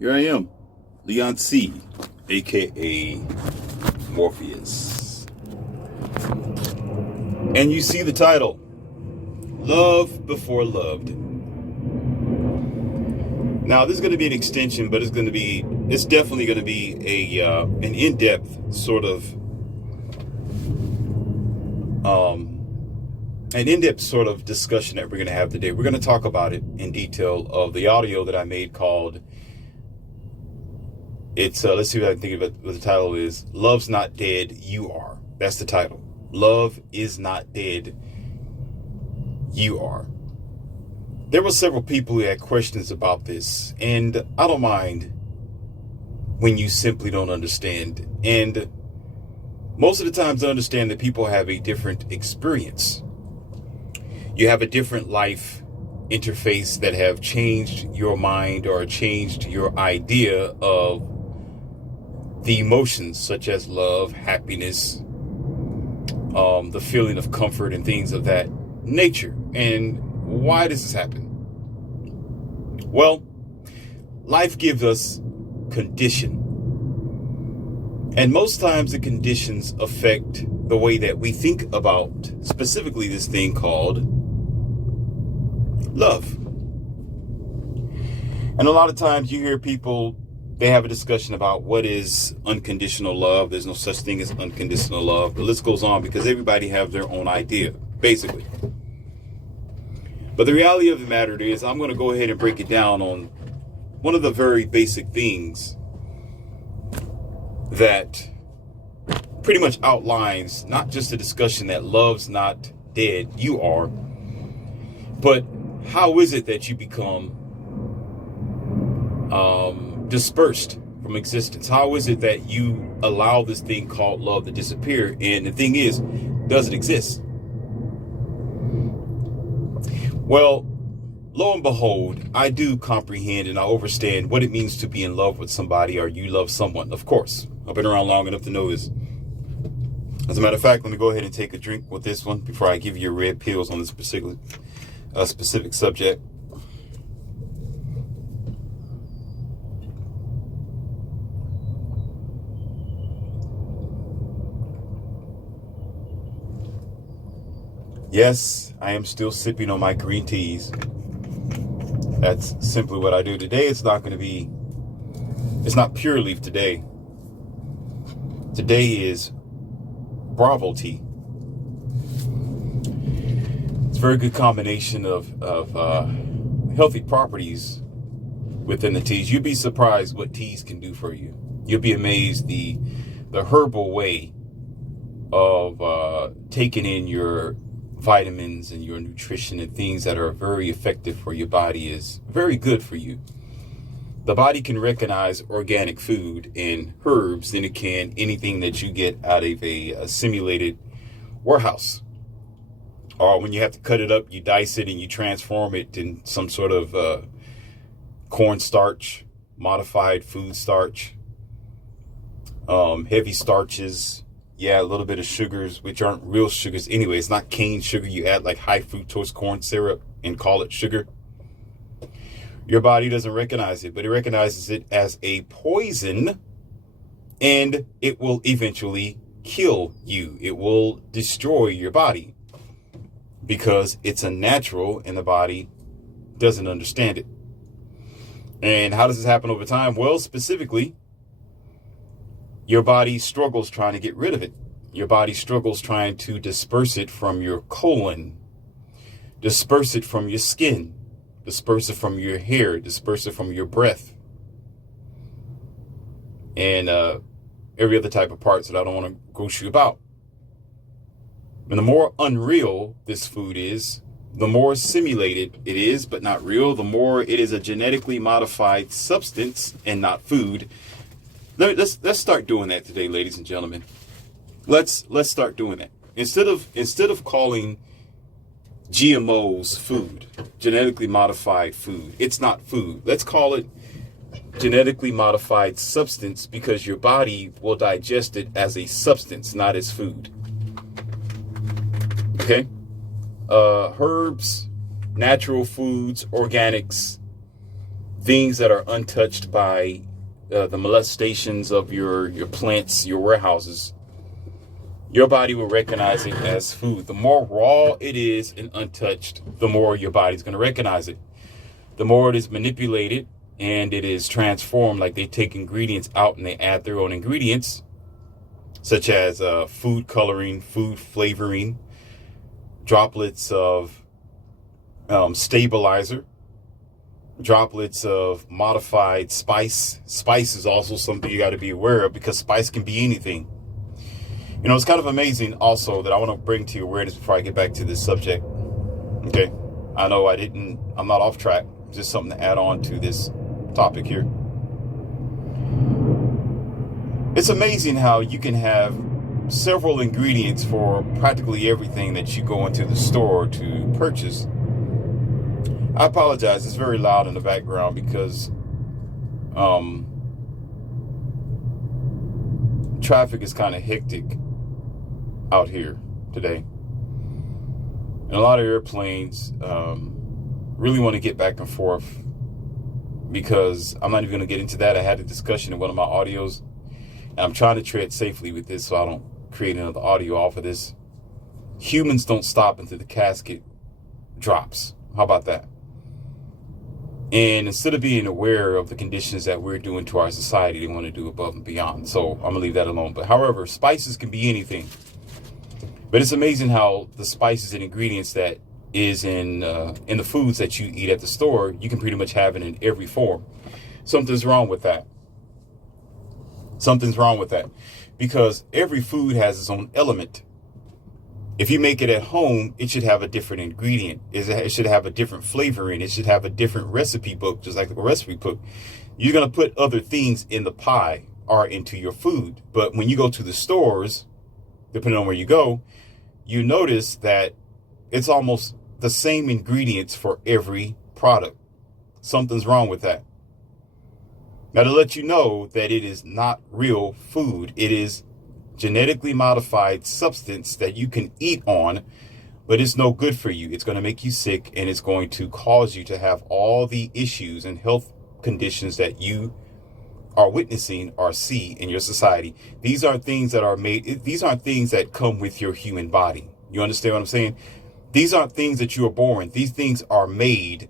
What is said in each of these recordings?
Here I am, Leon C., aka Morpheus. And you see the title, Love Before Loved. Now, this is going to be an extension, but it's definitely going to be an in-depth sort of discussion that we're going to have today. We're going to talk about it in detail of the audio that I made called, let's see what I think about what the title is. Love's Not Dead, You Are. That's the title. Love is not dead, you are. There were several people who had questions about this, and I don't mind when you simply don't understand. And most of the times I understand that people have a different experience. You have a different life interface that have changed your mind or changed your idea of the emotions such as love, happiness, the feeling of comfort and things of that nature. And why does this happen? Well, life gives us condition. And most times the conditions affect the way that we think about specifically this thing called love. And a lot of times you hear people, they have a discussion about what is unconditional love. There's no such thing as unconditional love. The list goes on because everybody has their own idea, basically. But the reality of the matter is, I'm going to go ahead and break it down on one of the very basic things that pretty much outlines not just the discussion that love's not dead, you are, but how is it that you become dispersed from existence? How is it that you allow this thing called love to disappear? And the thing is, does it exist? Well, lo and behold, I do comprehend and I understand what it means to be in love with somebody or you love someone. Of course, I've been around long enough to know this. As a matter of fact, let me go ahead and take a drink with this one before I give you red pills on this specific subject. Yes, I am still sipping on my green teas. That's simply what I do. Today it's not Pure Leaf today. Today is Bravo tea. It's a very good combination of healthy properties within the teas. You'd be surprised what teas can do for you. You'll be amazed the herbal way of taking in your vitamins and your nutrition and things that are very effective for your body is very good for you. The body can recognize organic food and herbs than it can anything that you get out of a simulated warehouse. Or when you have to cut it up, you dice it and you transform it in some sort of cornstarch, modified food starch, heavy starches. Yeah, a little bit of sugars, which aren't real sugars anyway. It's not cane sugar. You add like high fructose corn syrup and call it sugar. Your body doesn't recognize it, but it recognizes it as a poison, and it will eventually kill you. It will destroy your body because it's unnatural and the body doesn't understand it. And how does this happen over time? Well, specifically, your body struggles trying to get rid of it. Your body struggles trying to disperse it from your colon, disperse it from your skin, disperse it from your hair, disperse it from your breath, and every other type of parts that I don't want to gross you about. And the more unreal this food is, the more simulated it is, but not real, the more it is a genetically modified substance and not food. Let's start doing that today, ladies and gentlemen. Let's start doing that. Instead of calling GMOs food, genetically modified food, it's not food. Let's call it genetically modified substance because your body will digest it as a substance, not as food. Okay? Herbs, natural foods, organics, things that are untouched by the molestations of your plants, your warehouses, your body will recognize it as food. The more raw it is and untouched, the more your body's going to recognize it. The more it is manipulated and it is transformed, like they take ingredients out and they add their own ingredients, such as food coloring, food flavoring, droplets of stabilizer, droplets of modified spice. Spice is also something you got to be aware of, because spice can be anything. You know, it's kind of amazing also that I want to bring to your awareness before I get back to this subject. Okay. I know I'm not off track. Just something to add on to this topic here. It's amazing how you can have several ingredients for practically everything that you go into the store to purchase. I apologize, it's very loud in the background because traffic is kind of hectic out here today. And a lot of airplanes really want to get back and forth, because I'm not even going to get into that. I had a discussion in one of my audios, and I'm trying to tread safely with this so I don't create another audio off of this. Humans don't stop until the casket drops. How about that? And instead of being aware of the conditions that we're doing to our society, they want to do above and beyond. So I'm going to leave that alone. But however, spices can be anything. But it's amazing how the spices and ingredients that is in the foods that you eat at the store, you can pretty much have it in every form. Something's wrong with that. Something's wrong with that, because every food has its own element. If you make it at home, it should have a different ingredient. It should have a different flavoring. It should have a different recipe book, just like the recipe book. You're going to put other things in the pie or into your food. But when you go to the stores, depending on where you go, you notice that it's almost the same ingredients for every product. Something's wrong with that. Now, to let you know that it is not real food, it is genetically modified substance that you can eat on, but it's no good for you. It's going to make you sick, and it's going to cause you to have all the issues and health conditions that you are witnessing or see in your society. These aren't things that are made. These aren't things that come with your human body. You understand what I'm saying? These aren't things that you are born. These things are made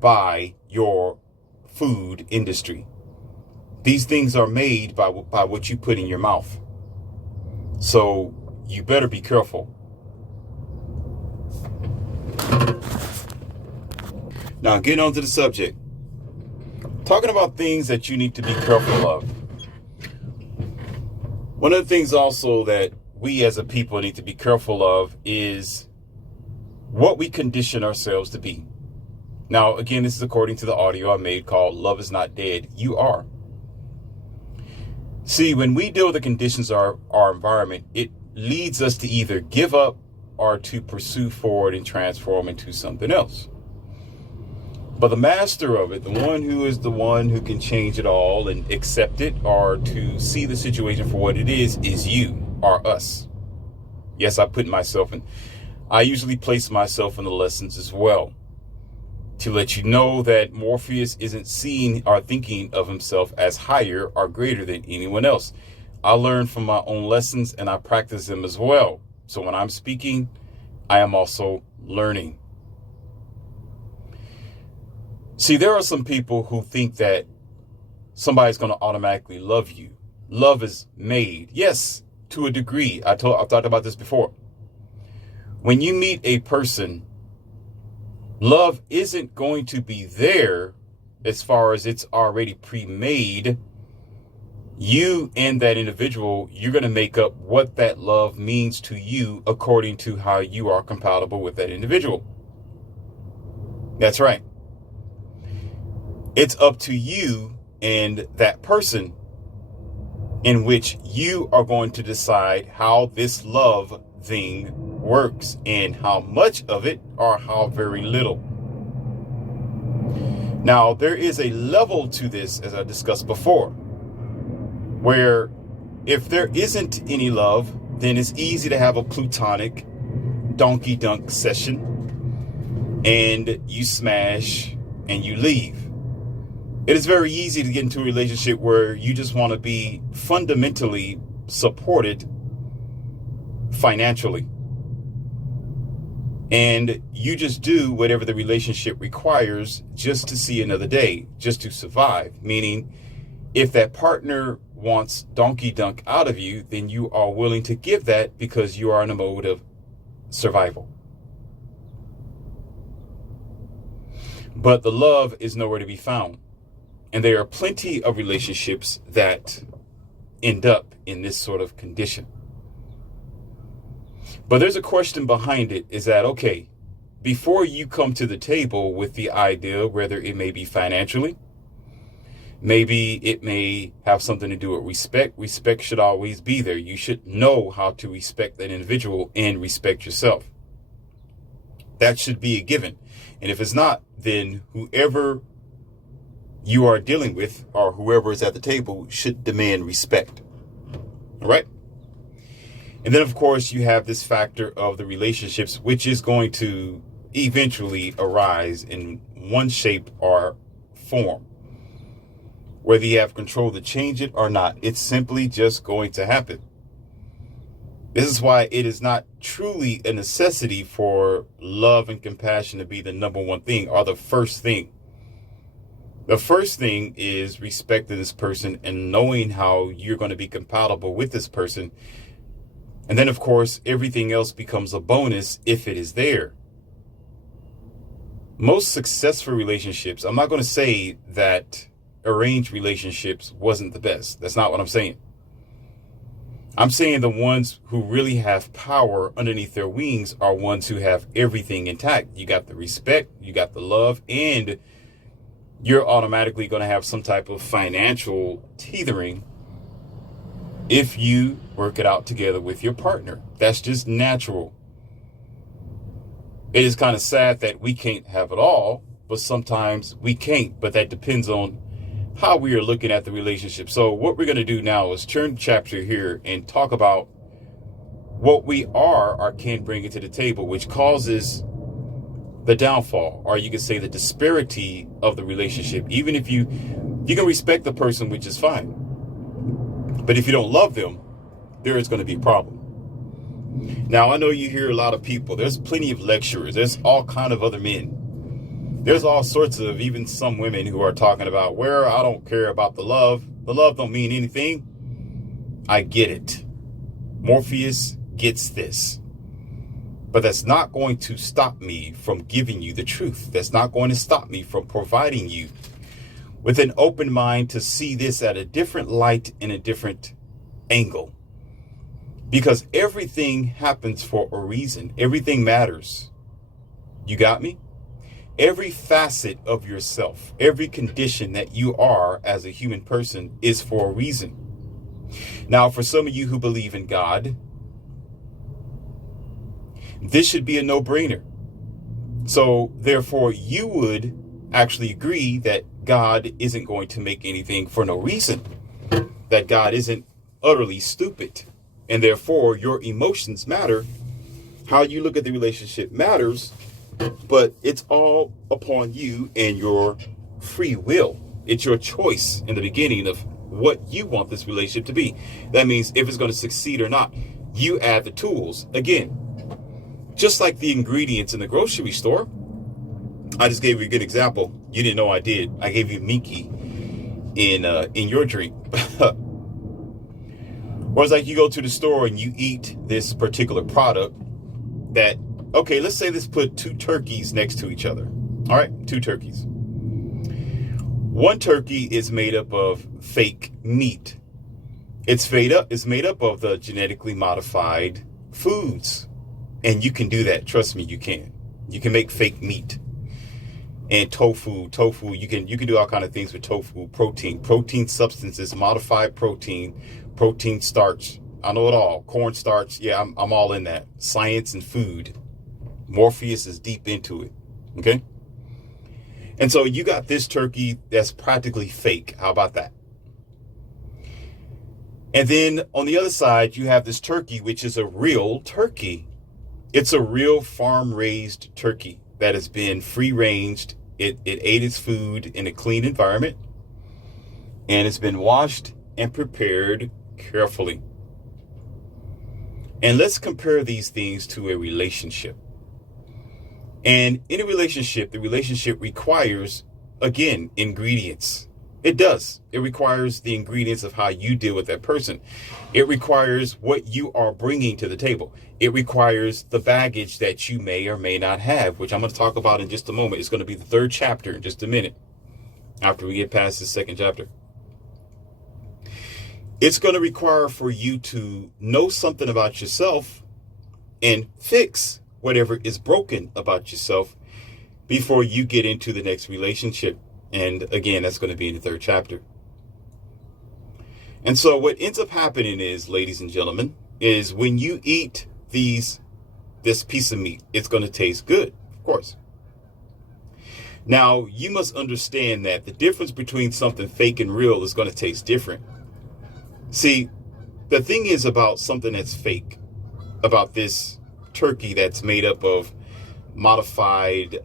by your food industry. These things are made by what you put in your mouth. So you better be careful. Now, getting on to the subject. Talking about things that you need to be careful of. One of the things also that we as a people need to be careful of is what we condition ourselves to be. Now, again, this is according to the audio I made called Love Is Not Dead, You Are. See, when we deal with the conditions of our environment, it leads us to either give up or to pursue forward and transform into something else. But the master of it, the one who can change it all and accept it, or to see the situation for what it is you or us. Yes, I usually place myself in the lessons as well, to let you know that Morpheus isn't seeing or thinking of himself as higher or greater than anyone else. I learn from my own lessons and I practice them as well. So when I'm speaking, I am also learning. See, there are some people who think that somebody's going to automatically love you. Love is made. Yes, to a degree. I've talked about this before. When you meet a person, love isn't going to be there as far as it's already pre-made. You and that individual, you're going to make up what that love means to you according to how you are compatible with that individual. That's right. It's up to you and that person in which you are going to decide how this love thing works and how much of it or how very little. Now, there is a level to this, as I discussed before, where if there isn't any love, then it's easy to have a platonic donkey dunk session and you smash and you leave. It is very easy to get into a relationship where you just want to be fundamentally supported financially. And you just do whatever the relationship requires just to see another day, just to survive. Meaning, if that partner wants donkey dunk out of you, then you are willing to give that because you are in a mode of survival. But the love is nowhere to be found. And there are plenty of relationships that end up in this sort of condition. But there's a question behind it, is that, okay, before you come to the table with the idea, whether it may be financially, maybe it may have something to do with respect. Respect should always be there. You should know how to respect that individual and respect yourself. That should be a given. And if it's not, then whoever you are dealing with or whoever is at the table should demand respect. All right. And then, of course, you have this factor of the relationships, which is going to eventually arise in one shape or form. Whether you have control to change it or not, it's simply just going to happen. This is why it is not truly a necessity for love and compassion to be the number one thing or the first thing. The first thing is respecting this person and knowing how you're going to be compatible with this person. And then, of course, everything else becomes a bonus if it is there. Most successful relationships, I'm not going to say that arranged relationships wasn't the best. That's not what I'm saying. I'm saying the ones who really have power underneath their wings are ones who have everything intact. You got the respect, you got the love, and you're automatically going to have some type of financial tethering if you work it out together with your partner. That's just natural. It is kind of sad that we can't have it all, but sometimes we can't. But that depends on how we are looking at the relationship. So what we're going to do now is turn the chapter here and talk about what we are or can bring into the table, which causes the downfall, or you could say the disparity of the relationship. Even if you can respect the person, which is fine. But if you don't love them, there is going to be a problem. Now, I know you hear a lot of people. There's plenty of lecturers. There's all kind of other men. There's all sorts of even some women who are talking about where I don't care about the love. The love don't mean anything. I get it. Morpheus gets this. But that's not going to stop me from giving you the truth. That's not going to stop me from providing you with an open mind to see this at a different light in a different angle. Because everything happens for a reason. Everything matters. You got me? Every facet of yourself, every condition that you are as a human person is for a reason. Now, for some of you who believe in God, this should be a no-brainer. So, therefore, you would actually agree that God isn't going to make anything for no reason. That God isn't utterly stupid. And therefore, your emotions matter. How you look at the relationship matters. But it's all upon you and your free will. It's your choice in the beginning of what you want this relationship to be. That means if it's going to succeed or not, you add the tools. Again, just like the ingredients in the grocery store. I just gave you a good example. You didn't know I did. I gave you Minky in your drink. Or it's like you go to the store and you eat this particular product that, okay, let's say let's put two turkeys next to each other. All right, two turkeys. One turkey is made up of fake meat. It's made up of the genetically modified foods. And you can do that. Trust me, you can. You can make fake meat. And tofu, you can do all kind of things with tofu, protein substances, modified protein starch. I know it all. Cornstarch. Yeah, I'm all in that. Science and food. Morpheus is deep into it. Okay. And so you got this turkey that's practically fake. How about that? And then on the other side, you have this turkey, which is a real turkey. It's a real farm-raised turkey that has been free-ranged. It ate its food in a clean environment. and it's been washed and prepared carefully. And let's compare these things to a relationship. And in a relationship, the relationship requires, again, ingredients. It does. It requires the ingredients of how you deal with that person. It requires what you are bringing to the table. It requires the baggage that you may or may not have, which I'm going to talk about in just a moment. It's going to be the third chapter in just a minute, after we get past the second chapter. It's going to require for you to know something about yourself and fix whatever is broken about yourself before you get into the next relationship. And again, that's going to be in the third chapter. And so what ends up happening is, ladies and gentlemen, is when you eat this piece of meat, it's going to taste good, of course. Now, you must understand that the difference between something fake and real is going to taste different. See, the thing is about something that's fake, about this turkey that's made up of modified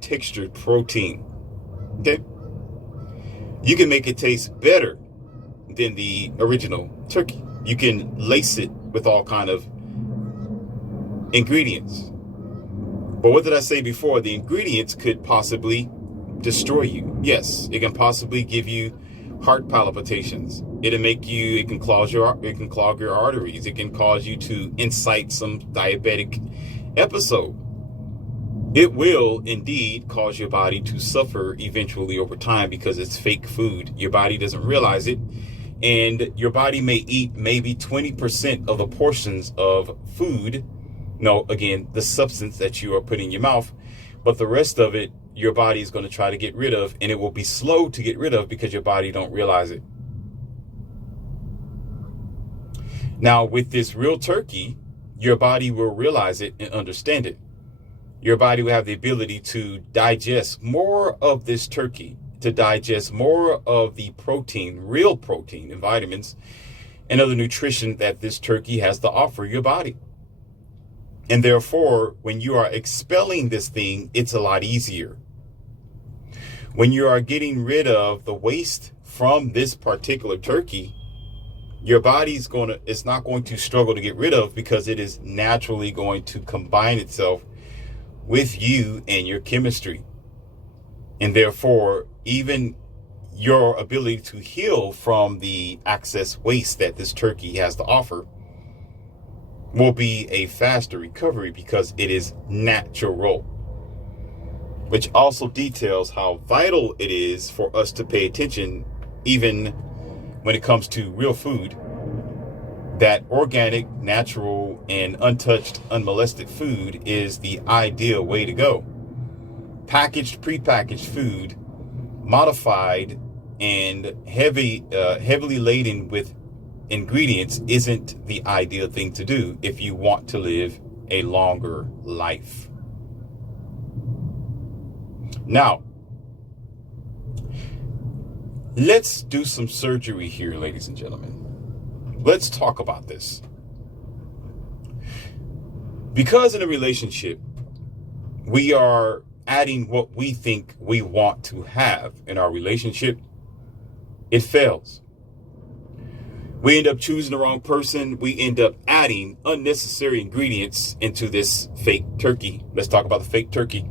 textured protein. Okay, you can make it taste better than the original turkey. You can lace it with all kind of ingredients. But what did I say before? The ingredients could possibly destroy you. Yes, it can possibly give you heart palpitations. It can clog your arteries. It can cause you to incite some diabetic episode. It will indeed cause your body to suffer eventually over time because it's fake food. Your body doesn't realize it. And your body may eat maybe 20% of the portions of food. No, again, the substance that you are putting in your mouth. But the rest of it, your body is going to try to get rid of. And it will be slow to get rid of because your body don't realize it. Now, with this real turkey, your body will realize it and understand it. Your body will have the ability to digest more of this turkey, to digest more of the protein, real protein and vitamins and other nutrition that this turkey has to offer your body. And therefore, when you are expelling this thing, it's a lot easier. When you are getting rid of the waste from this particular turkey, your body's it's not going to struggle to get rid of because it is naturally going to combine itself with you and your chemistry. And therefore, even your ability to heal from the excess waste that this turkey has to offer will be a faster recovery because it is natural. Which also details how vital it is for us to pay attention, even when it comes to real food, that organic, natural, and untouched, unmolested food is the ideal way to go. Packaged, prepackaged food, modified and heavily laden with ingredients isn't the ideal thing to do if you want to live a longer life. Now, let's do some surgery here, ladies and gentlemen. Let's talk about this. Because in a relationship, we are adding what we think we want to have in our relationship, it fails. We end up choosing the wrong person. We end up adding unnecessary ingredients into this fake turkey. Let's talk about the fake turkey.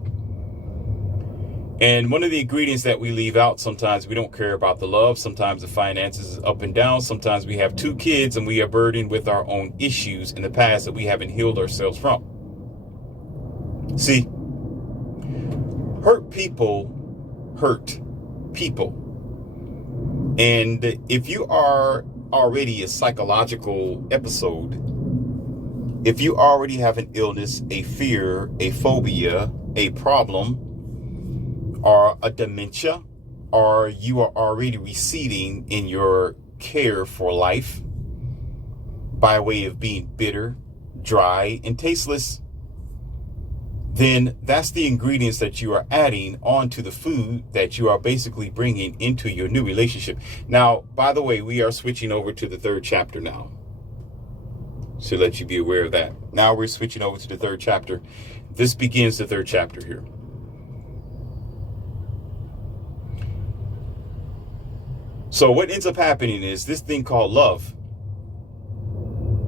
And one of the ingredients that we leave out, sometimes we don't care about the love. Sometimes the finances is up and down. Sometimes we have 2 kids and we are burdened with our own issues in the past that we haven't healed ourselves from. See, hurt people hurt people. And if you are already a psychological episode, if you already have an illness, a fear, a phobia, a problem, or a dementia, or you are already receding in your care for life by way of being bitter, dry, and tasteless, then that's the ingredients that you are adding onto the food that you are basically bringing into your new relationship. Now, by the way, we are switching over to the 3rd chapter now. So let you be aware of that. Now we're switching over to the 3rd chapter. This begins the 3rd chapter here. So what ends up happening is this thing called love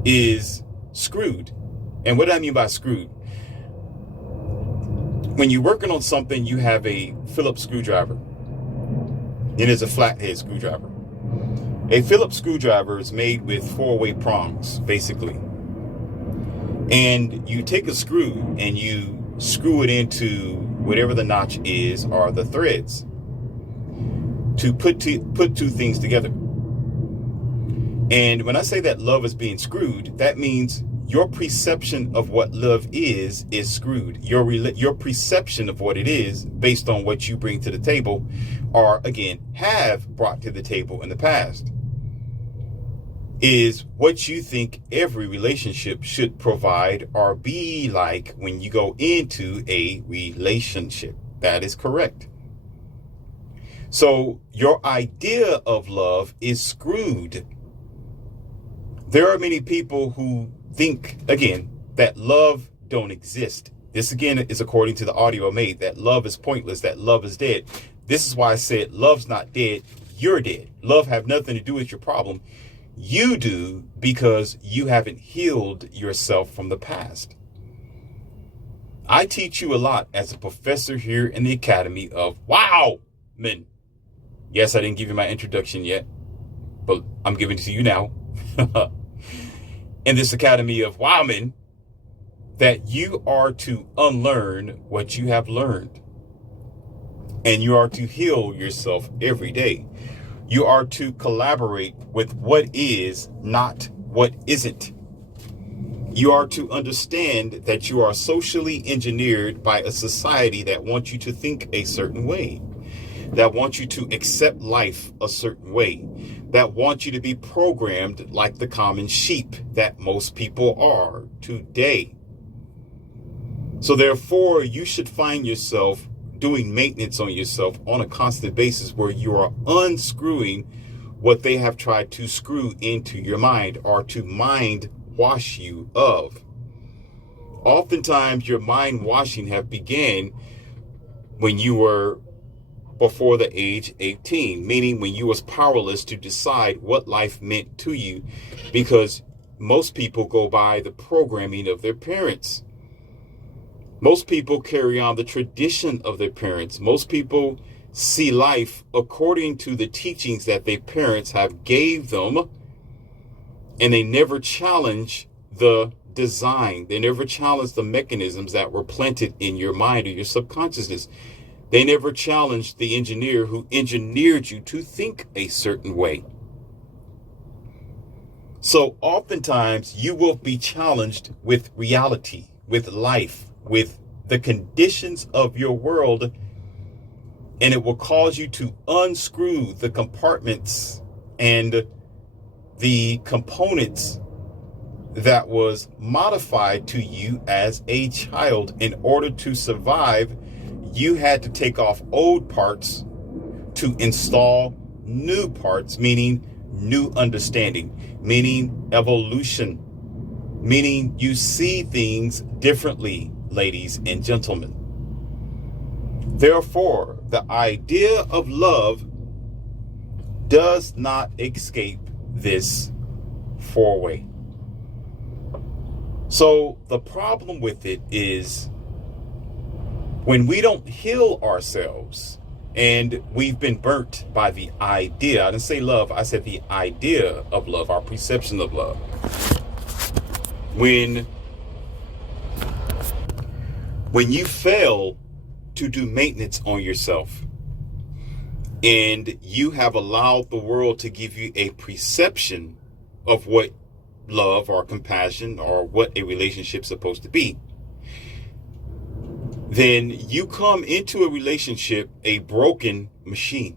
is screwed. And what do I mean by screwed? When you're working on something, you have a Phillips screwdriver. It is a flathead screwdriver. A Phillips screwdriver is made with four-way prongs, basically. And you take a screw and you screw it into whatever the notch is or the threads to put two things together. And when I say that love is being screwed, that means your perception of what love is screwed. Your perception of what it is based on what you bring to the table, or again, have brought to the table in the past, is what you think every relationship should provide or be like when you go into a relationship. That is correct. So your idea of love is screwed. There are many people who think, again, that love don't exist. This, again, is according to the audio I made, that love is pointless, that love is dead. This is why I said love's not dead, you're dead. Love have nothing to do with your problem. You do, because you haven't healed yourself from the past. I teach you a lot as a professor here in the Academy of Wow Men. Yes, I didn't give you my introduction yet, but I'm giving it to you now. In this Academy of Wow Men, that you are to unlearn what you have learned. And you are to heal yourself every day. You are to collaborate with what is, not what isn't. You are to understand that you are socially engineered by a society that wants you to think a certain way, that wants you to accept life a certain way, that wants you to be programmed like the common sheep that most people are today. So therefore, you should find yourself doing maintenance on yourself on a constant basis, where you are unscrewing what they have tried to screw into your mind or to mind wash you of. Oftentimes your mind washing have began when you were before the age 18, meaning when you was powerless to decide what life meant to you, because most people go by the programming of their parents. Most people carry on the tradition of their parents. Most people see life according to the teachings that their parents have gave them, and they never challenge the design. They never challenge the mechanisms that were planted in your mind or your subconsciousness. They never challenged the engineer who engineered you to think a certain way. So oftentimes you will be challenged with reality, with life, with the conditions of your world, and it will cause you to unscrew the compartments and the components that was modified to you as a child. In order to survive, you had to take off old parts to install new parts, meaning new understanding, meaning evolution, meaning you see things differently, ladies and gentlemen. Therefore, the idea of love does not escape this four-way. So the problem with it is when we don't heal ourselves and we've been burnt by the idea, I didn't say love, I said the idea of love, our perception of love. When you fail to do maintenance on yourself and you have allowed the world to give you a perception of what love or compassion or what a relationship's supposed to be, then you come into a relationship a broken machine.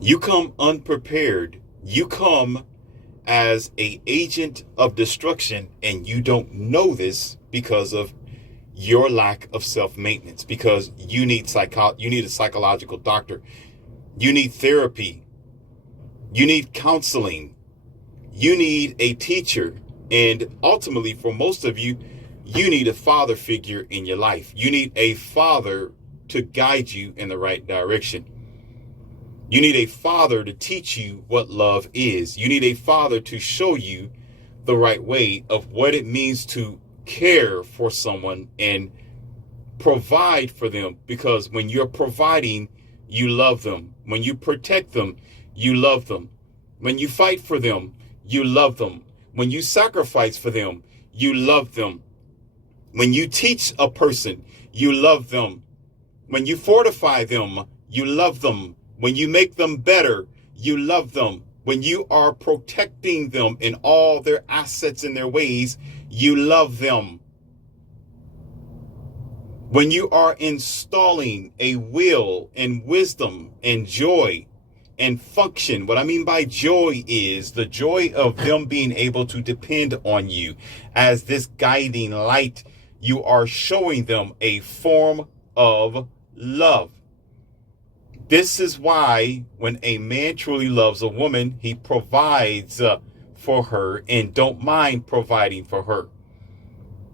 You come unprepared. You come as an agent of destruction, and you don't know this because of your lack of self-maintenance, because you need a psychological doctor. You need therapy. You need counseling. You need a teacher. And ultimately, for most of you, you need a father figure in your life. You need a father to guide you in the right direction. You need a father to teach you what love is. You need a father to show you the right way of what it means to care for someone and provide for them. Because when you're providing, you love them. When you protect them, you love them. When you fight for them, you love them. When you sacrifice for them, you love them. When you teach a person, you love them. When you fortify them, you love them. When you make them better, you love them. When you are protecting them in all their assets and their ways, you love them. When you are installing a will and wisdom and joy and function, what I mean by joy is the joy of them being able to depend on you as this guiding light. You are showing them a form of love. This is why when a man truly loves a woman, he provides for her and don't mind providing for her.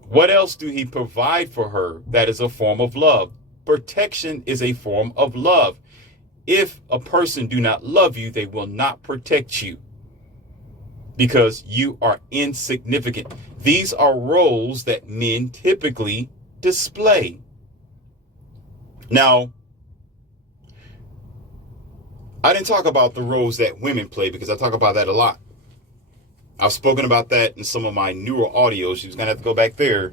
What else do he provide for her that is a form of love? Protection is a form of love. If a person do not love you, they will not protect you because you are insignificant. These are roles that men typically display. Now, I didn't talk about the roles that women play because I talk about that a lot. I've spoken about that in some of my newer audios. You're going to have to go back there.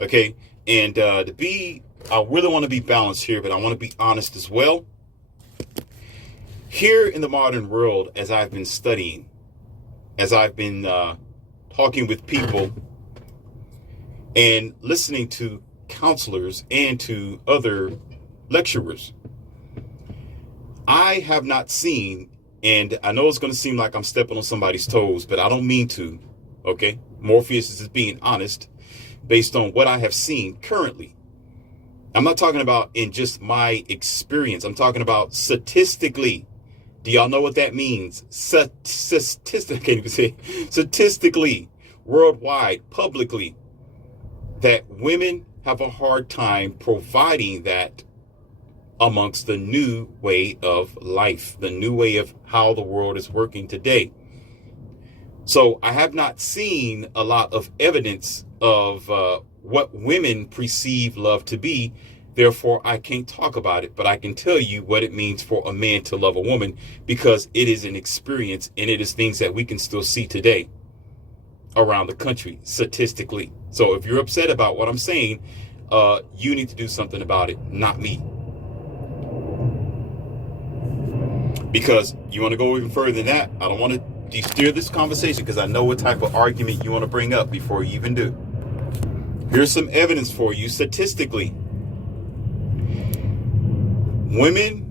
Okay. And I really want to be balanced here, but I want to be honest as well. Here in the modern world, as I've been studying, as I've been talking with people and listening to counselors and to other lecturers, I have not seen, and I know it's going to seem like I'm stepping on somebody's toes, but I don't mean to, okay? Morpheus is just being honest based on what I have seen currently. I'm not talking about in just my experience. I'm talking about statistically. Do y'all know what that means? Statistically, worldwide, publicly, that women have a hard time providing that amongst the new way of life, the new way of how the world is working today. So I have not seen a lot of evidence of what women perceive love to be. Therefore, I can't talk about it, but I can tell you what it means for a man to love a woman because it is an experience and it is things that we can still see today around the country statistically. So if you're upset about what I'm saying, you need to do something about it, not me. Because you want to go even further than that. I don't want to steer this conversation because I know what type of argument you want to bring up before you even do. Here's some evidence for you statistically. Women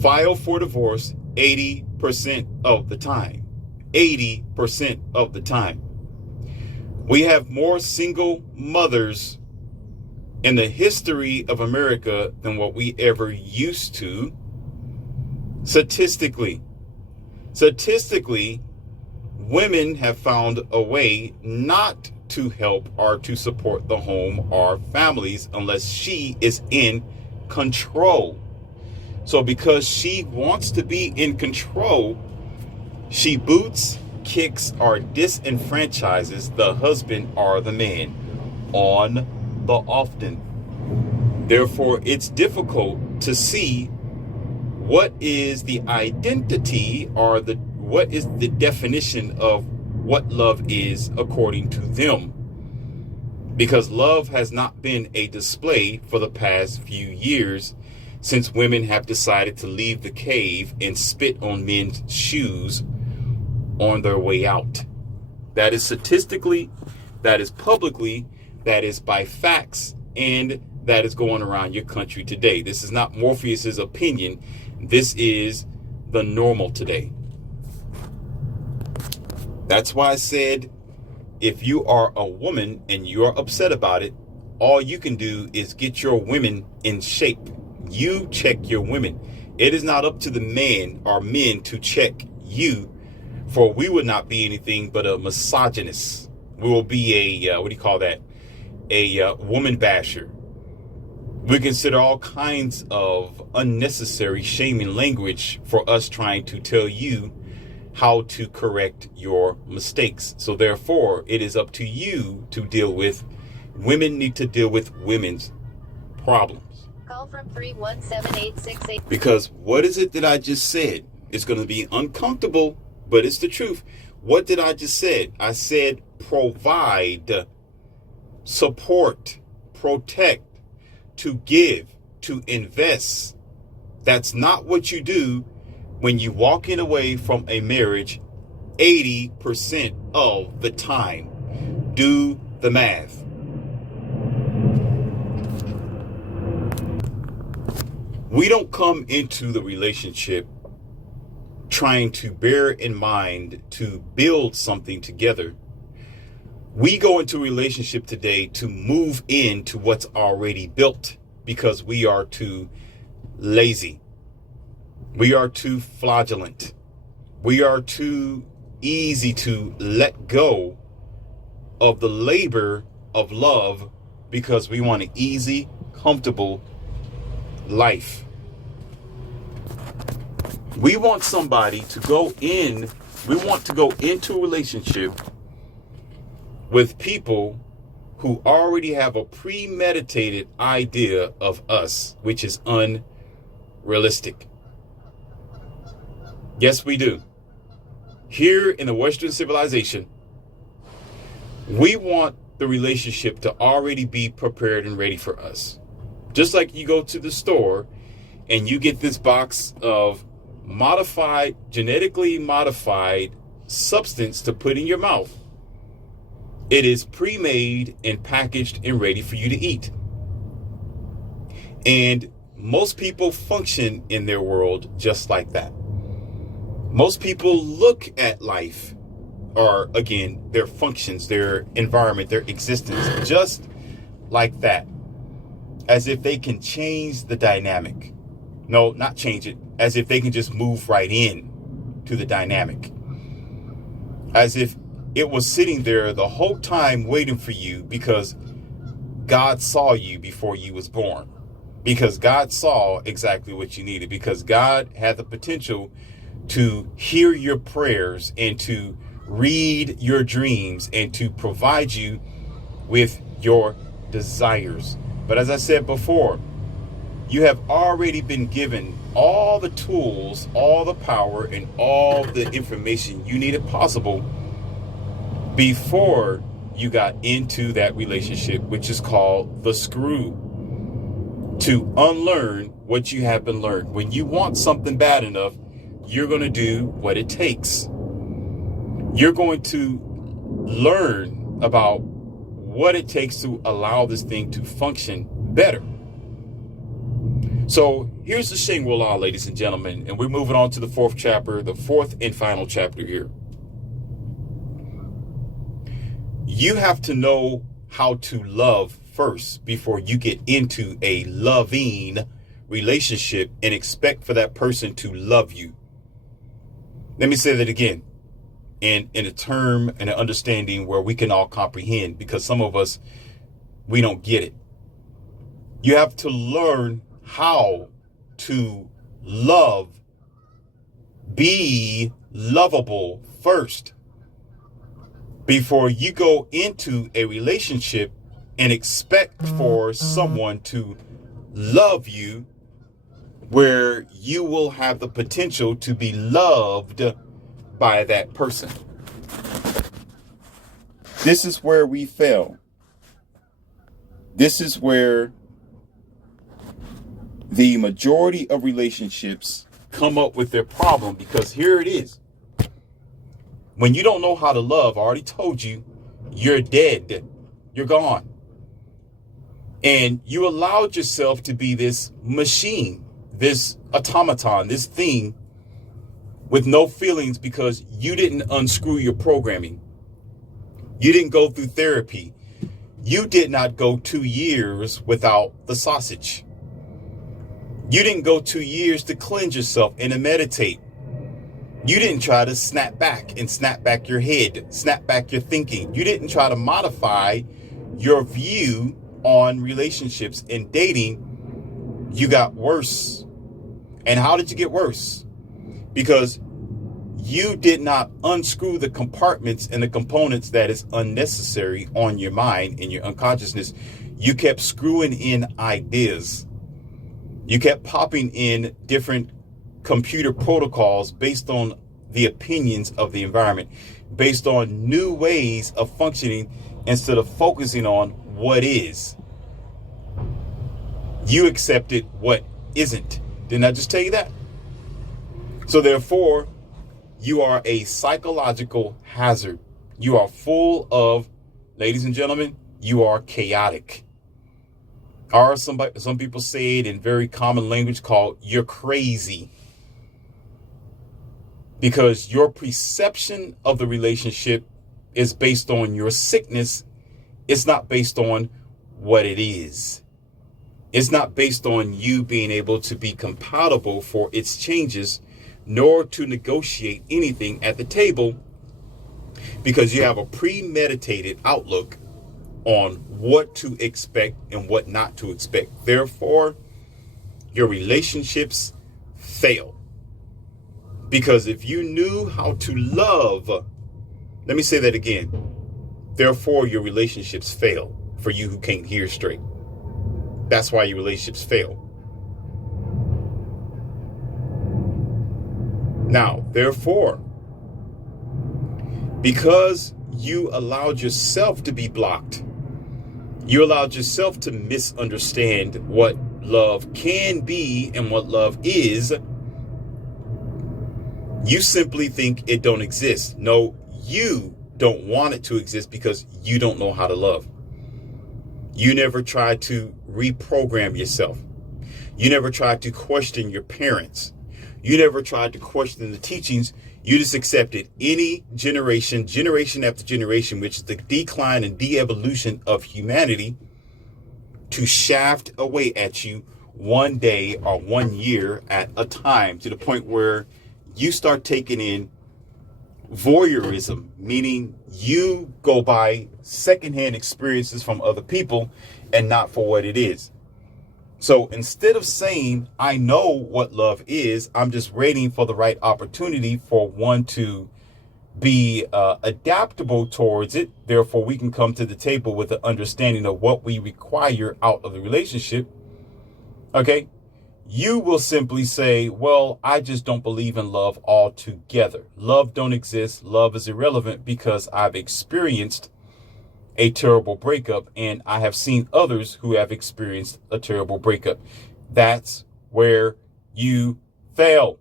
file for divorce 80% of the time. 80% of the time. We have more single mothers in the history of America than what we ever used to. Statistically, women have found a way not to help or to support the home or families unless she is in control. So because she wants to be in control, she boots, kicks, or disenfranchises the husband or the man on the often. Therefore, it's difficult to see what is the identity or what is the definition of what love is according to them. Because love has not been a display for the past few years since women have decided to leave the cave and spit on men's shoes on their way out. That is statistically, that is publicly, that is by facts, and that is going around your country today. This is not Morpheus's opinion. This is the normal today. That's why I said, if you are a woman and you're upset about it, all you can do is get your women in shape. You check your women. It is not up to the man or men to check you, for we would not be anything but a misogynist. We will be a, a woman basher. We consider all kinds of unnecessary shaming language for us trying to tell you how to correct your mistakes. So therefore, it is up to you to deal with. Women need to deal with women's problems. Call from 317-868. Because what is it that I just said? It's going to be uncomfortable, but it's the truth. What did I just say? I said provide, support, protect, to give, to invest. That's not what you do when you walking away from a marriage 80% of the time. Do the math. We don't come into the relationship trying to bear in mind to build something together. We go into a relationship today to move into what's already built because we are too lazy. We are too fraudulent. We are too easy to let go of the labor of love because we want an easy, comfortable life. We want somebody to go in. We want to go into a relationship with people who already have a premeditated idea of us, which is unrealistic. Yes, we do. Here in the Western civilization, we want the relationship to already be prepared and ready for us. Just like you go to the store and you get this box of genetically modified substance to put in your mouth. It is pre-made and packaged and ready for you to eat. And most people function in their world just like that. Most people look at life, or again, their functions, their environment, their existence, just like that. As if they can change the dynamic. No, not change it. As if they can just move right in to the dynamic. As if it was sitting there the whole time waiting for you because God saw you before you was born. Because God saw exactly what you needed. Because God had the potential to hear your prayers and to read your dreams and to provide you with your desires. But as I said before, you have already been given all the tools, all the power, and all the information you needed possible before you got into that relationship, which is called the screw, to unlearn what you have been learned. When you want something bad enough, you're going to do what it takes. You're going to learn about what it takes to allow this thing to function better. So here's the Shangri La, ladies and gentlemen, and we're moving on to the fourth chapter, the fourth and final chapter here. You have to know how to love first before you get into a loving relationship and expect for that person to love you. Let me say that again in a term and an understanding where we can all comprehend, because some of us, we don't get it. You have to learn how to love, be lovable first before you go into a relationship and expect for someone to love you, where you will have the potential to be loved by that person. This is where we fail. This is where the majority of relationships come up with their problem, because here it is. When you don't know how to love, I already told you, you're dead. You're gone. And you allowed yourself to be this machine, this automaton, this thing with no feelings, because you didn't unscrew your programming. You didn't go through therapy. You did not go 2 years without the sausage. You didn't go 2 years to cleanse yourself and to meditate. You didn't try to snap back and snap back your head, snap back your thinking. You didn't try to modify your view on relationships and dating you got worse. And how did you get worse? Because you did not unscrew the compartments and the components that is unnecessary on your mind and your unconsciousness. You kept screwing in ideas. You kept popping in different computer protocols based on the opinions of the environment, based on new ways of functioning instead of focusing on what is. You accepted what isn't. Didn't I just tell you that? So therefore, you are a psychological hazard. You are full of, ladies and gentlemen, you are chaotic. Or some people say it in very common language called you're crazy. Because your perception of the relationship is based on your sickness. It's not based on what it is. It's not based on you being able to be compatible for its changes, nor to negotiate anything at the table, because you have a premeditated outlook on what to expect and what not to expect. Therefore, your relationships fail. Because if you knew how to love, let me say that again. Therefore, your relationships fail, for you who can't hear straight. That's why your relationships fail. Now, therefore, because you allowed yourself to be blocked, you allowed yourself to misunderstand what love can be and what love is, you simply think it don't exist. No, you don't want it to exist because you don't know how to love. You never tried to reprogram yourself. You never tried to question your parents. You never tried to question the teachings. You just accepted any generation after generation, which is the decline and de-evolution of humanity, to shaft away at you one day or 1 year at a time, to the point where you start taking in voyeurism, meaning you go by secondhand experiences from other people and not for what it is. So instead of saying, I know what love is, I'm just waiting for the right opportunity for one to be adaptable towards it. Therefore, we can come to the table with an understanding of what we require out of the relationship. Okay. You will simply say, well, I just don't believe in love altogether. Love don't exist. Love is irrelevant because I've experienced a terrible breakup and I have seen others who have experienced a terrible breakup. That's where you fail.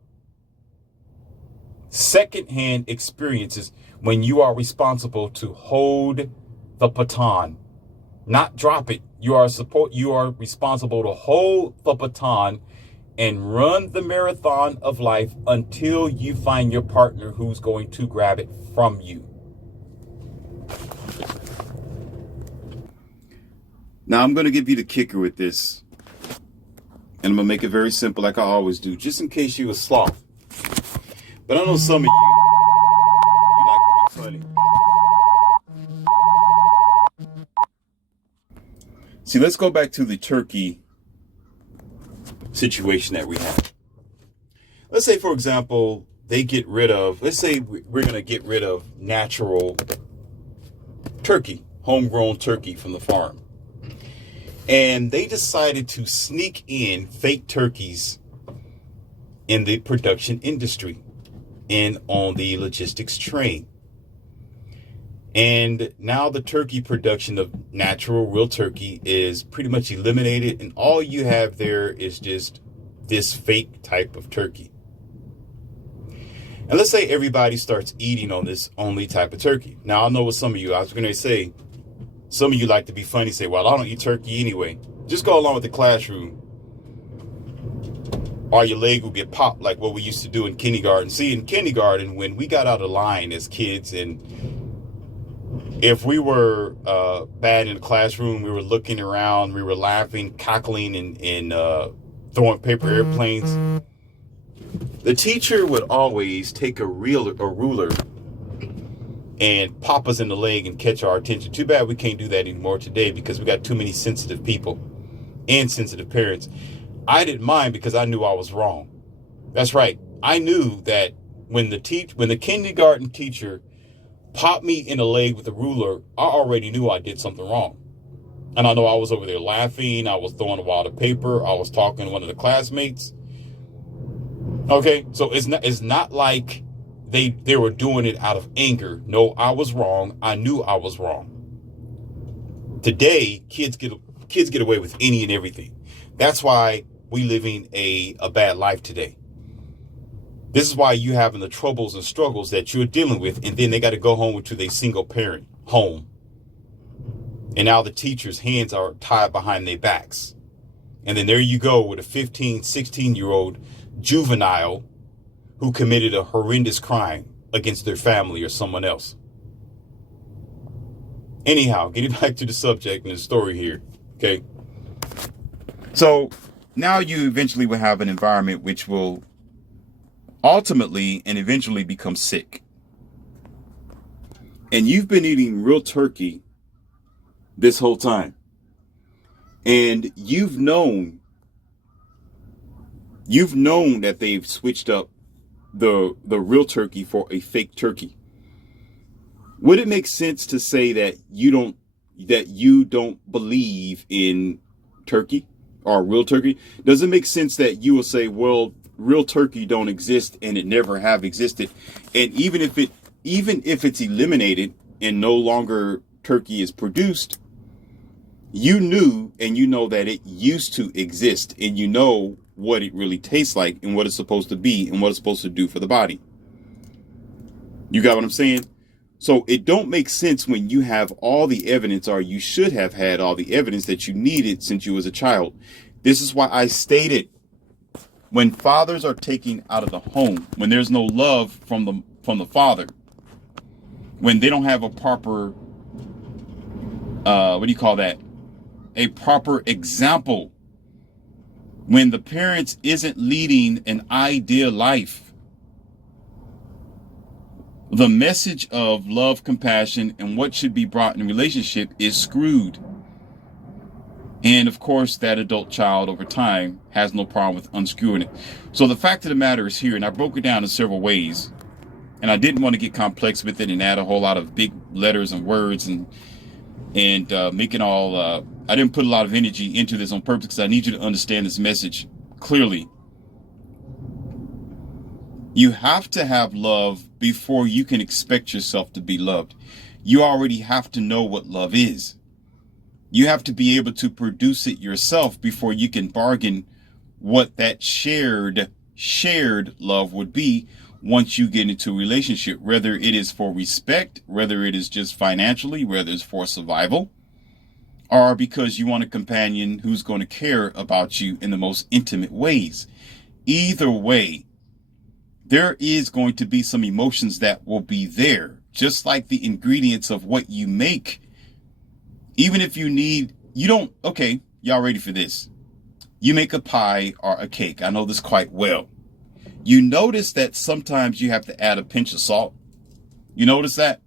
Secondhand experiences, when you are responsible to hold the baton, not drop it. You are responsible to hold the baton and run the marathon of life until you find your partner who's going to grab it from you. Now, I'm going to give you the kicker with this. And I'm going to make it very simple like I always do, just in case you a sloth. But I know some of you like to be funny. See, let's go back to the turkey situation that we have. Let's say, for example, let's say we're going to get rid of natural turkey, homegrown turkey from the farm. And they decided to sneak in fake turkeys in the production industry and on the logistics train. And now the turkey production of natural, real turkey is pretty much eliminated. And all you have there is just this fake type of turkey. And let's say everybody starts eating on this only type of turkey. Now, I know what some of you, I was going to say, some of you like to be funny, say, well, I don't eat turkey anyway. Just go along with the classroom, or your leg will get popped like what we used to do in kindergarten. See, in kindergarten, when we got out of line as kids, and if we were bad in the classroom, we were looking around, we were laughing, cackling, and throwing paper airplanes. The teacher would always take a ruler and pop us in the leg and catch our attention. Too bad we can't do that anymore today because we got too many sensitive people and sensitive parents. I didn't mind because I knew I was wrong. That's right. I knew that when the kindergarten teacher popped me in the leg with a ruler, I already knew I did something wrong. And I know I was over there laughing. I was throwing a wad of paper. I was talking to one of the classmates. Okay, so it's not like they were doing it out of anger. No, I was wrong. I knew I was wrong. Today, kids get away with any and everything. That's why we living a bad life today. This is why you having the troubles and struggles that you're dealing with, and then they got to go home to their single parent home. And now the teachers' hands are tied behind their backs. And then there you go with a 15, 16-year-old juvenile who committed a horrendous crime against their family or someone else. Anyhow, getting back to the subject and the story here. Okay. So now you eventually will have an environment which will ultimately and eventually become sick. And you've been eating real turkey this whole time. And you've known that they've switched up the real turkey for a fake turkey. Would it make sense to say that you don't believe in turkey or real turkey? Does it make sense that you will say, well, real turkey don't exist and it never have existed? And even if it's eliminated and no longer turkey is produced, you knew and you know that it used to exist, and you know what it really tastes like and what it's supposed to be and what it's supposed to do for the body. You got what I'm saying? So it don't make sense when you have all the evidence, or you should have had all the evidence that you needed since you was a child. This is why I stated, when fathers are taken out of the home, when there's no love from the father, when they don't have a proper, a proper example, when the parents isn't leading an ideal life, the message of love, compassion, and what should be brought in a relationship is screwed. And of course, that adult child over time has no problem with unscrewing it. So the fact of the matter is here, and I broke it down in several ways, and I didn't want to get complex with it and add a whole lot of big letters and words and make it all, I didn't put a lot of energy into this on purpose because I need you to understand this message clearly. You have to have love before you can expect yourself to be loved. You already have to know what love is. You have to be able to produce it yourself before you can bargain what that shared love would be once you get into a relationship, whether it is for respect, whether it is just financially, whether it's for survival, or because you want a companion who's going to care about you in the most intimate ways. Either way, there is going to be some emotions that will be there, just like the ingredients of what you make. Even if okay, y'all ready for this? You make a pie or a cake. I know this quite well. You notice that sometimes you have to add a pinch of salt. You notice that?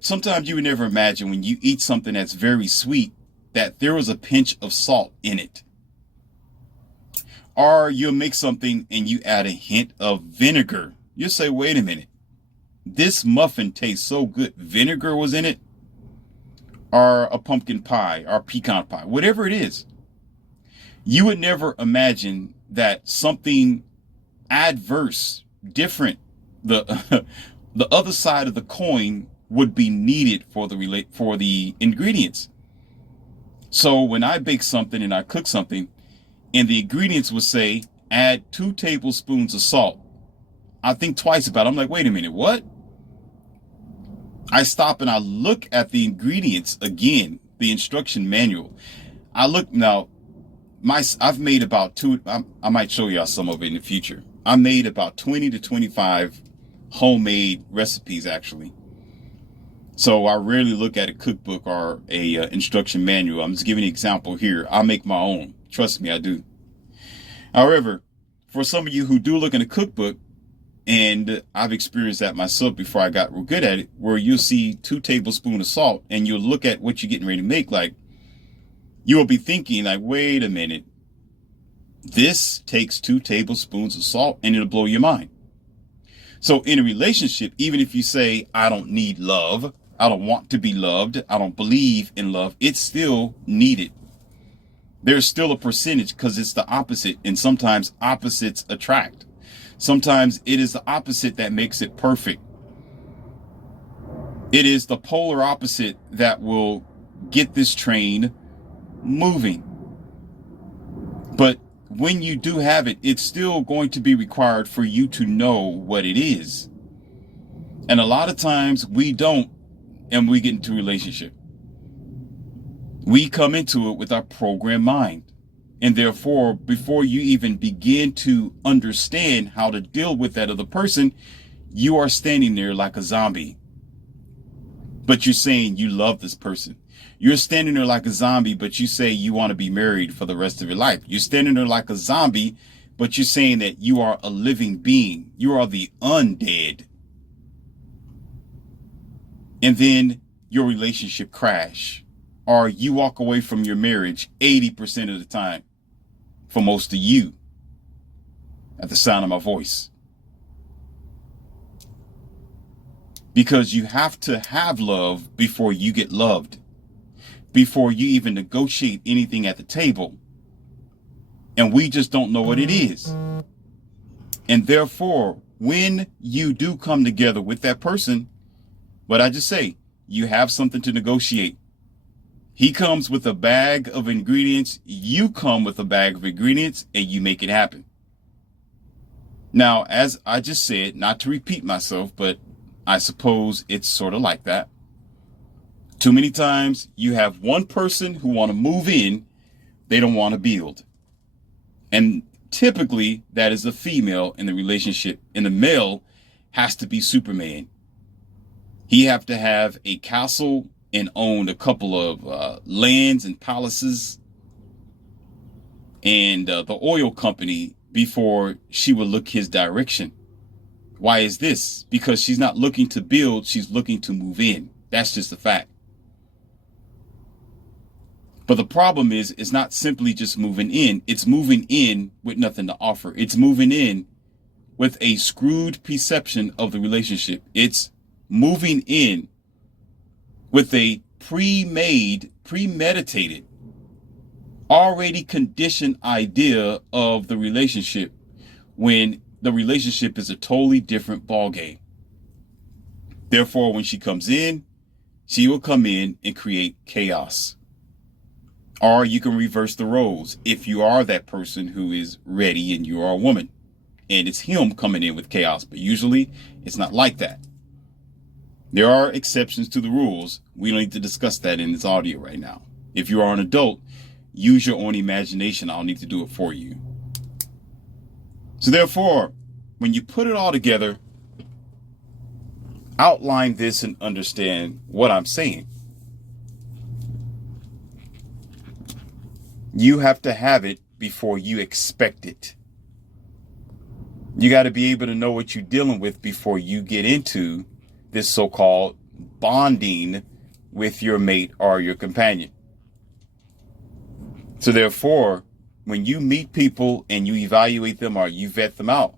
Sometimes you would never imagine when you eat something that's very sweet that there was a pinch of salt in it. Or you'll make something and you add a hint of vinegar. You'll say, wait a minute, this muffin tastes so good. Vinegar was in it. Or a pumpkin pie or pecan pie, whatever it is. You would never imagine that something adverse, different, the other side of the coin would be needed for the ingredients. So when I bake something and I cook something, and the ingredients would say, add 2 tablespoons of salt, I think twice about it. I'm like, wait a minute, what? I stop and I look at the ingredients again, the instruction manual. I look now, I've made about I might show y'all some of it in the future. I made about 20 to 25 homemade recipes, actually. So I rarely look at a cookbook or a instruction manual. I'm just giving an example here. I make my own. Trust me, I do. However, for some of you who do look in a cookbook, and I've experienced that myself before I got real good at it, where you'll see 2 tablespoons of salt and you'll look at what you're getting ready to make. Like, you will be thinking like, wait a minute, This takes 2 tablespoons of salt and it'll blow your mind. So in a relationship, even if you say, I don't need love, I don't want to be loved, I don't believe in love, it's still needed. There's still a percentage because it's the opposite. And sometimes opposites attract. Sometimes it is the opposite that makes it perfect. It is the polar opposite that will get this train moving. But when you do have it, it's still going to be required for you to know what it is. And a lot of times we don't, and we get into a relationship. We come into it with our programmed mind. And therefore, before you even begin to understand how to deal with that other person, you are standing there like a zombie. But you're saying you love this person. You're standing there like a zombie, but you say you want to be married for the rest of your life. You're standing there like a zombie, but you're saying that you are a living being. You are the undead. And then your relationship crash, or you walk away from your marriage 80% of the time for most of you at the sound of my voice. Because you have to have love before you get loved, before you even negotiate anything at the table. And we just don't know what it is. And therefore, when you do come together with that person, what I just say, you have something to negotiate. He comes with a bag of ingredients. You come with a bag of ingredients and you make it happen. Now, as I just said, not to repeat myself, but I suppose it's sort of like that. Too many times you have one person who want to move in. They don't want to build. And typically that is a female in the relationship, and the male has to be Superman. He have to have a castle and own a couple of lands and palaces and the oil company before she will look his direction. Why is this? Because she's not looking to build, she's looking to move in. That's just a fact. But the problem is, it's not simply just moving in. It's moving in with nothing to offer. It's moving in with a screwed perception of the relationship. It's moving in with a pre-made, premeditated, already conditioned idea of the relationship, when the relationship is a totally different ballgame. Therefore, when she comes in, she will come in and create chaos. Or you can reverse the roles if you are that person who is ready and you are a woman, and it's him coming in with chaos. But usually it's not like that. There are exceptions to the rules. We don't need to discuss that in this audio right now. If you are an adult, use your own imagination. I'll need to do it for you. So therefore, when you put it all together, outline this and understand what I'm saying. You have to have it before you expect it. You got to be able to know what you're dealing with before you get into this so-called bonding with your mate or your companion. So therefore, when you meet people and you evaluate them or you vet them out,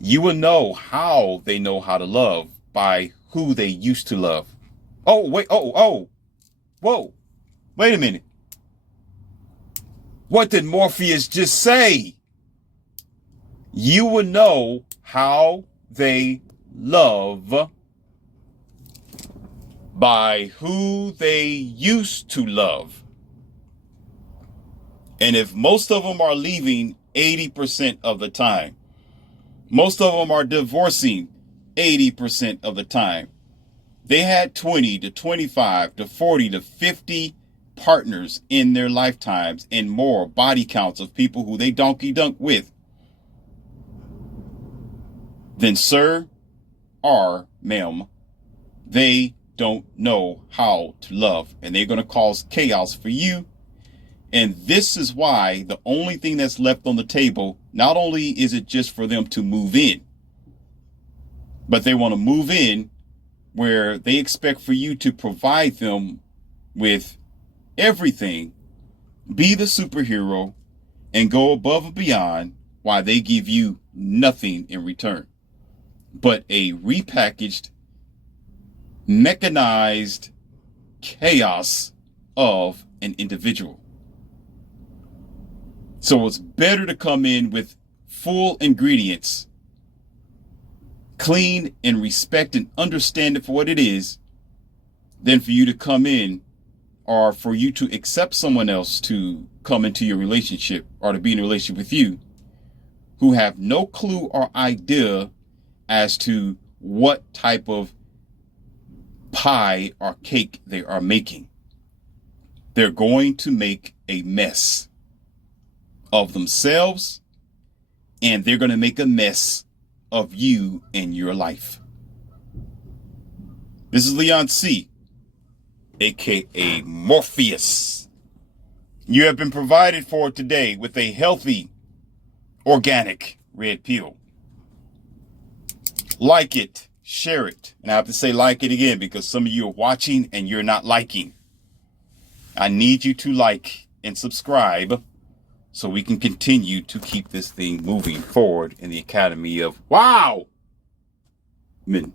you will know how they know how to love by who they used to love. Oh, wait. Whoa. Wait a minute. What did Morpheus just say? You will know how they love by who they used to love. And if most of them are leaving 80% of the time, most of them are divorcing 80% of the time, they had 20 to 25 to 40 to 50 partners in their lifetimes and more body counts of people who they donkey dunk with, then sir or ma'am, they don't know how to love, and they're going to cause chaos for you. And this is why the only thing that's left on the table, not only is it just for them to move in, but they want to move in where they expect for you to provide them with everything, be the superhero, and go above and beyond while they give you nothing in return but a repackaged, mechanized chaos of an individual. So it's better to come in with full ingredients, clean and respect and understand it for what it is, than for you to come in or for you to accept someone else to come into your relationship or to be in a relationship with you who have no clue or idea as to what type of pie or cake they are making. They're going to make a mess of themselves, and they're going to make a mess of you and your life. This is Leon C., aka Morpheus. You have been provided for today with a healthy, organic red pill. Like it, share it. And I have to say like it again because some of you are watching and you're not liking. I need you to like and subscribe so we can continue to keep this thing moving forward in the Academy of Wow Men.